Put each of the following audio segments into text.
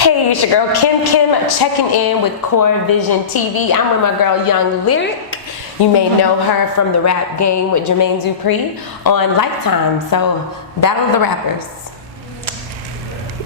Hey, it's your girl Kim checking in with CoreVizion TV. I'm with my girl Young Lyric. You may know her from the rap game with Jermaine Dupri on Lifetime. So, Battle of the Rappers.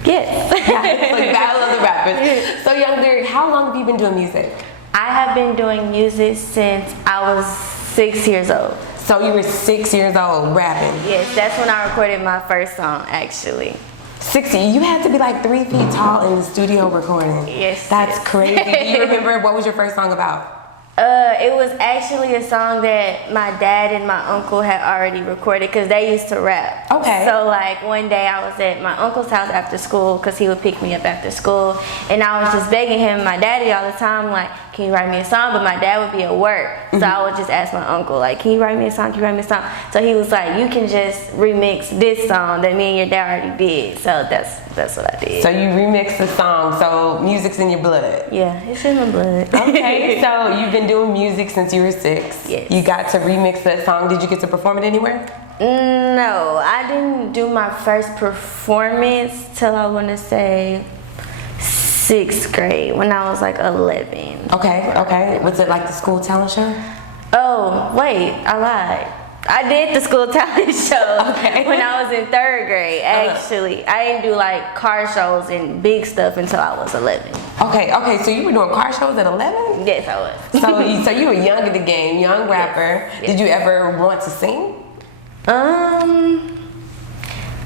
Yes. Battle of the Rappers. So, Young Lyric, how long have you been doing music? I have been doing music since I was 6 years old. So you were 6 years old rapping? Yes, that's when I recorded my first song, actually. 60. You had to be like 3 feet tall in the studio recording. Yes. That's crazy. Do you remember what was your first song about? It was actually a song that my dad and my uncle had already recorded because they used to rap. Okay. So like one day I was at my uncle's house after school because he would pick me up after school, and I was just begging him, my daddy all the time, like, can you write me a song? But my dad would be at work, so I would just ask my uncle, like, can you write me a song? Can you write me a song? So he was like, you can just remix this song that me and your dad already did. So that's what I did. So you remixed the song. So music's in your blood. Yeah, it's in my blood. Okay. So you've been doing music since you were 6. Yes. You got to remix that song. Did you get to perform it anywhere? No, I didn't do my first performance till I want to say 6th grade, when I was like 11. Okay. Was it like the school talent show? Oh, wait, I lied. I did the school talent show when I was in 3rd grade, actually. I didn't do like car shows and big stuff until I was 11. Okay, so you were doing car shows at 11? Yes, I was. So you were young in the game, young rapper. Yes. Did you ever want to sing?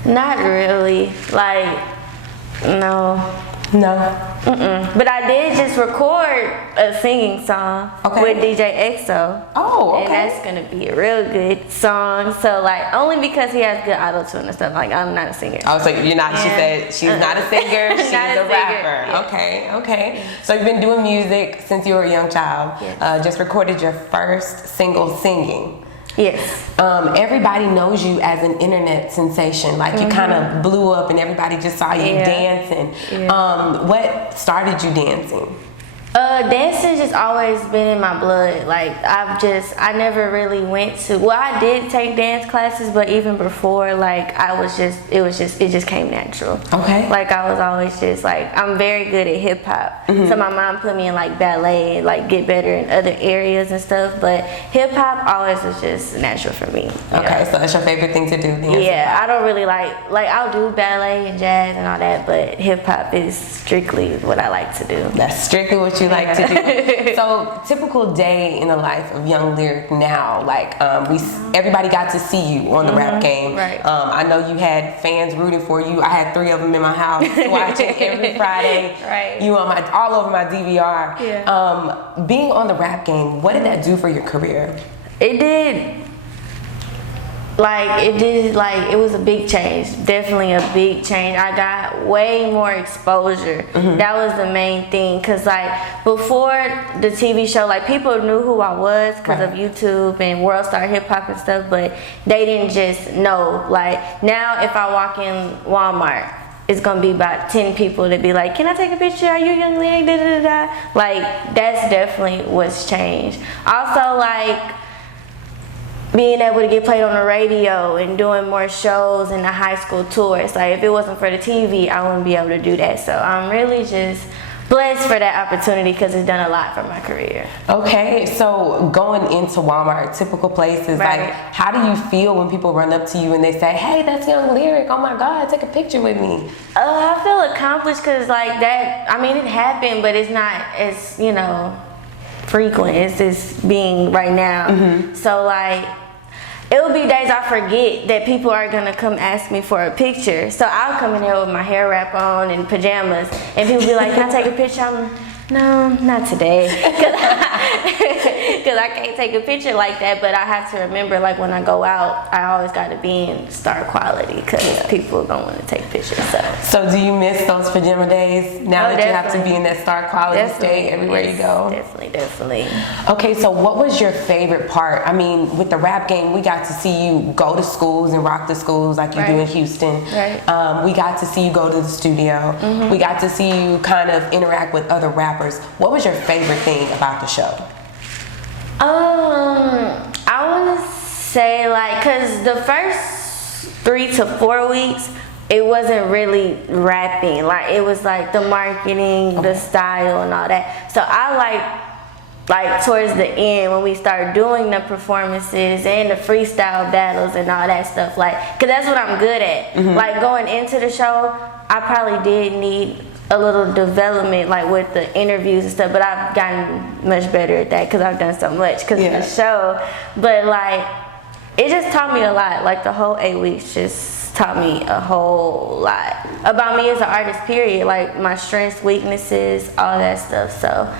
Not really. Like, no. No. But I did just record a singing song with DJ EXO. Oh, okay. And that's gonna be a real good song. So like, only because he has good auto-tune and stuff. Like, I'm not a singer. Oh, so you're not, she said she's not a singer, she's Not a a singer, rapper. yeah. Okay. So you've been doing music since you were a young child. Yes. Just recorded your first single singing. Yes. Everybody knows you as an internet sensation. Like, you kind of blew up and everybody just saw you dancing. Yeah. What started you dancing? Dancing just always been in my blood. Like, I never really went to, well, I did take dance classes, but even before, like, it just came natural. Okay. Like, I was always just like, I'm very good at hip hop. So my mom put me in like ballet and like get better in other areas and stuff, but hip hop always was just natural for me. Okay, so that's your favorite thing to do, dance? Yeah, I don't really like I'll do ballet and jazz and all that, but hip hop is strictly what I like to do. That's strictly what you like to do. So, typical day in the life of Young Lyric now, like, everybody got to see you on the rap game. Right. I know you had fans rooting for you. I had 3 of them in my house watching every Friday. Right. You all over my DVR. Yeah. Being on the rap game, what did that do for your career? It did. It was a big change. Definitely a big change. I got way more exposure. That was the main thing. Because, like, before the TV show, like, people knew who I was because of YouTube and World Star Hip Hop and stuff, but they didn't just know. Like, now if I walk in Walmart, it's gonna be about 10 people that be like, can I take a picture? Are you Young Lyric? Da, da, da, da. Like, that's definitely what's changed. Also, like, being able to get played on the radio and doing more shows and the high school tours. Like, if it wasn't for the TV, I wouldn't be able to do that. So I'm really just blessed for that opportunity because it's done a lot for my career. Okay, so going into Walmart, typical places, like, how do you feel when people run up to you and they say, hey, that's Young Lyric, oh my God, take a picture with me? I feel accomplished because, like, that, I mean, it happened, but it's not as, frequent as this being right now. So, like, it will be days I forget that people are gonna come ask me for a picture. So I'll come in there with my hair wrap on and pajamas, and people be like, can I take a picture? No, not today. Because I can't take a picture like that, but I have to remember, like, when I go out, I always got to be in star quality because people don't want to take pictures. So do you miss those pajama days now that you have to be in that star quality state everywhere you go? Definitely. Okay, so what was your favorite part? I mean, with the rap game, we got to see you go to schools and rock the schools like you do in Houston. We got to see you go to the studio. We got to see you kind of interact with other rappers. What was your favorite thing about the show? I want to say, like, because the first 3 to 4 weeks, it wasn't really rapping. Like it was like the marketing, the style, and all that. So I like towards the end when we started doing the performances and the freestyle battles and all that stuff, like, cause that's what I'm good at. Like going into the show, I probably did need a little development, like with the interviews and stuff, but I've gotten much better at that because I've done so much because of the show. But like, it just taught me a lot. Like the whole 8 weeks just taught me a whole lot about me as an artist, period. Like my strengths, weaknesses, all that stuff. So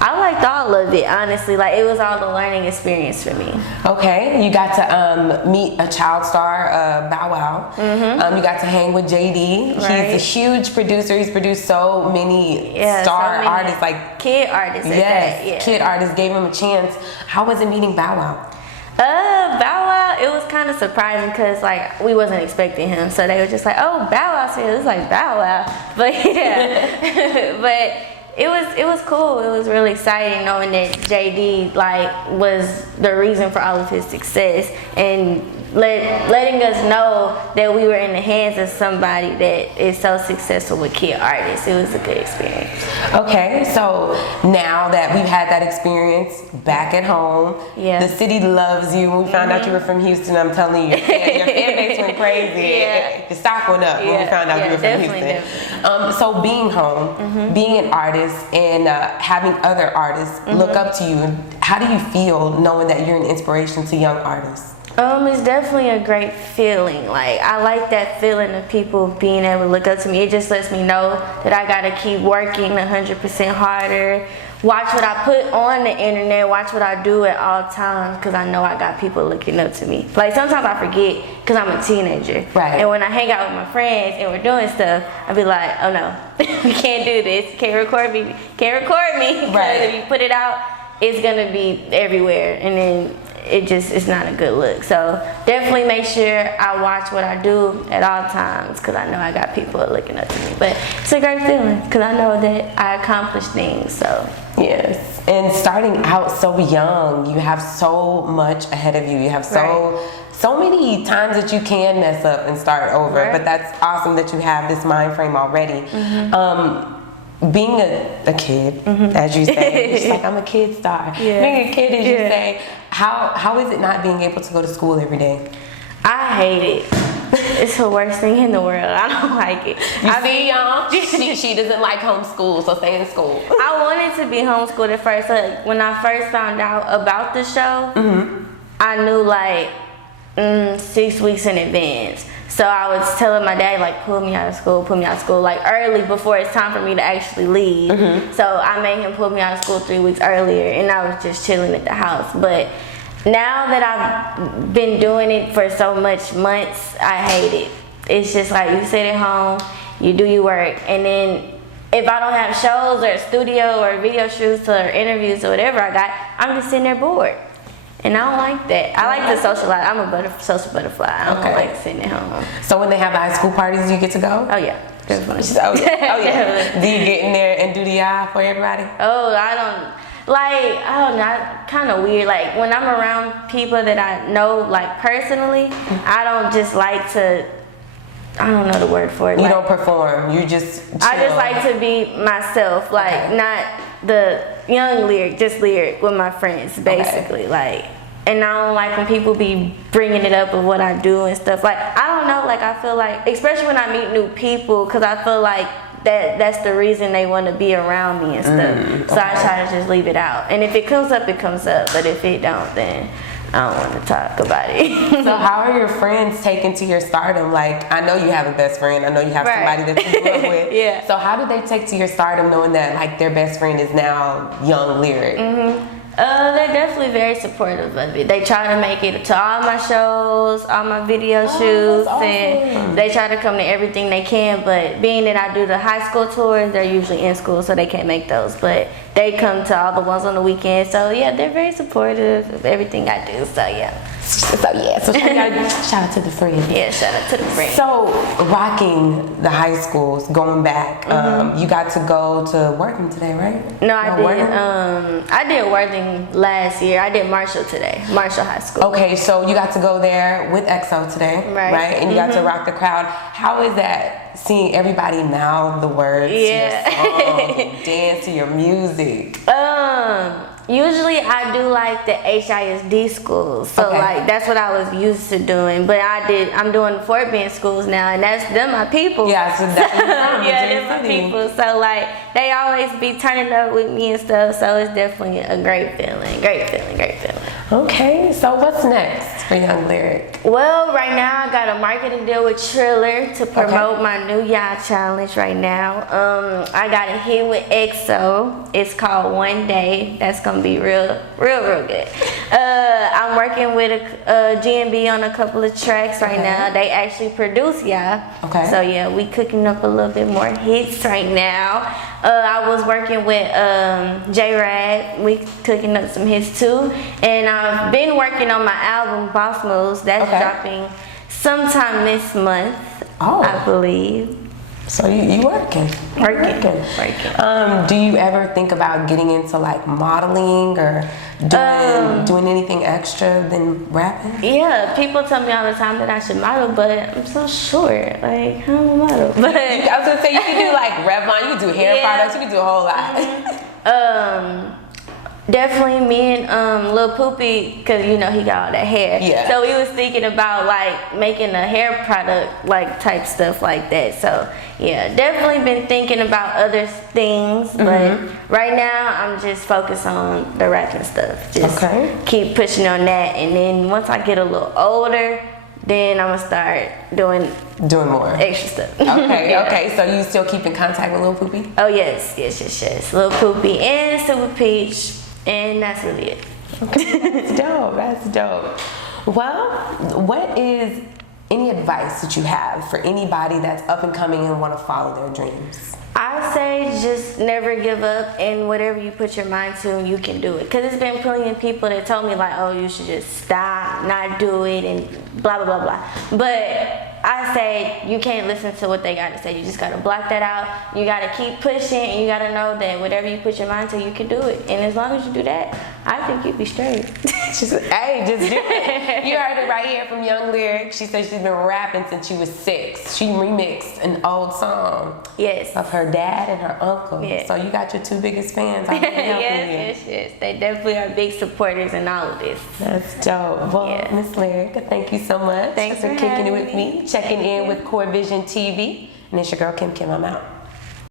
I liked all of it, honestly. Like it was all the learning experience for me. Okay, you got to meet a child star, Bow Wow. You got to hang with JD. Right. He's a huge producer. He's produced so many artists, like kid artists. Kid artists. Gave him a chance. How was it meeting Bow Wow? Bow Wow, it was kind of surprising because like we wasn't expecting him, so they were just like, "Oh, Bow Wow's here." It was like Bow Wow, but yeah, but. It was cool. It was really exciting knowing that JD like was the reason for all of his success and letting us know that we were in the hands of somebody that is so successful with kid artists. It was a good experience. Okay, so now that we've had that experience back at home, the city loves you. When we found out you were from Houston, I'm telling you, your fan base went crazy. The stock went up when we found out you were from Houston. So being home, being an artist, and having other artists look up to you, how do you feel knowing that you're an inspiration to young artists? It's definitely a great feeling. Like I like that feeling of people being able to look up to me. It just lets me know that I gotta keep working 100% harder. Watch what I put on the internet. Watch what I do at all times because I know I got people looking up to me. Like sometimes I forget because I'm a teenager. Right. And when I hang out with my friends and we're doing stuff, I be like, oh no, we can't do this. Can't record me. Can't record me. Because if you put it out, it's gonna be everywhere, and then it's not a good look. So definitely make sure I watch what I do at all times because I know I got people looking up to me. But it's a great feeling because I know that I accomplished things. So yes, and starting out so young, you have so much ahead of you. You have so many times that you can mess up and start over. But that's awesome that you have this mind frame already. Being a kid, as you say, it's like I'm a kid star. Being a kid, as you say, how is it not being able to go to school every day? I hate it. It's the worst thing in the world. I don't like it. Y'all, she doesn't like homeschool, so stay in school. I wanted to be homeschooled at first. Like, when I first found out about the show, I knew like 6 weeks in advance. So I was telling my dad, like, pull me out of school, like early before it's time for me to actually leave. So I made him pull me out of school 3 weeks earlier, and I was just chilling at the house. But now that I've been doing it for so much months, I hate it. It's just like you sit at home, you do your work, and then if I don't have shows or a studio or video shoots or interviews or whatever I got, I'm just sitting there bored. And I don't like that. I like to socialize. I'm a social butterfly. I don't like sitting at home. So when they have the high school parties, you get to go? Oh yeah. Oh yeah. Do you get in there and do the eye for everybody? Oh, I don't know, kind of weird. Like when I'm around people that I know like personally, I don't just like to, I don't know the word for it. You don't perform, you just chill. I just like to be myself, like not the young lyric, just lyric with my friends, basically. Like, and I don't like when people be bringing it up of what I do and stuff. Like, I don't know, like I feel like, especially when I meet new people, because I feel like that's the reason they want to be around me and stuff. So I try to just leave it out. And if it comes up, it comes up. But if it don't, then I don't want to talk about it. So how are your friends taking to your stardom? Like, I know you have a best friend. I know you have somebody that you grew up with. So how do they take to your stardom knowing that like their best friend is now Young Lyric? They're definitely very supportive of it. They try to make it to all my shows, all my video shoots, and they try to come to everything they can. But being that I do the high school tours, they're usually in school, so they can't make those. But they come to all the ones on the weekend. So yeah, they're very supportive of everything I do. So yeah. So shout out to the friends. Yeah, shout out to the friends. So rocking the high schools, going back, you got to go to Worthing today, right? No, I did. I did Worthing last year. I did Marshall today, Marshall High School. Okay, so you got to go there with EXO today, right? And you got to rock the crowd. How is that? Seeing everybody mouth the words to your song, and dance to your music. Usually I do like the HISD schools, so like that's what I was used to doing. But I'm doing the Fort Bend schools now, and them my people. Yeah, so that's they're my people. So like they always be turning up with me and stuff. So it's definitely a great feeling. Great feeling. Okay, so what's next for Young Lyric? Well, right now I got a marketing deal with Triller to promote my new Yacht Challenge right now. I got a hit with EXO. It's called One Day. That's gonna be real good. I'm working with a GMB on a couple of tracks right now. They actually produce so yeah, we cooking up a little bit more hits right now. I was working with J-Rad. We cooking up some hits too. And I've been working on my album Boss Moves. That's dropping sometime this month, I believe. So you working. Do you ever think about getting into like modeling or doing anything extra than rapping? Yeah, people tell me all the time that I should model, but I'm so short. Like, how am I model? But I was gonna say you can do like Revlon, you can do hair products, you can do a whole lot. Definitely me and Lil Poopy, cause you know he got all that hair. Yeah. So we was thinking about like making a hair product like type stuff like that. So yeah, definitely been thinking about other things, but right now I'm just focused on the rapping stuff. Just keep pushing on that, and then once I get a little older, then I'm gonna start doing more extra stuff. Okay. So you still keep in contact with Lil Poopy? Oh yes. Lil Poopy and Super Peach. And that's really it. That's dope. Well, what is any advice that you have for anybody that's up and coming and want to follow their dreams? I say just never give up, and whatever you put your mind to, you can do it. Because it's been plenty of people that told me like, oh, you should just stop, not do it, and blah, blah, blah, blah. But I say you can't listen to what they got to say. You just got to block that out. You got to keep pushing, and you got to know that whatever you put your mind to, you can do it. And as long as you do that, I think you'd be straight. Just do it. You heard it right here from Young Lyric. She said she's been rapping since she was 6. She remixed an old song. Yes. Of her dad and her uncle. Yeah. So you got your 2 biggest fans. Yes. They definitely are big supporters in all of this. That's dope. Well, Miss Lyric, thank you so much. Thanks for kicking it with me. me. Checking in with CoreVizion TV. And it's your girl, Kim. I'm out.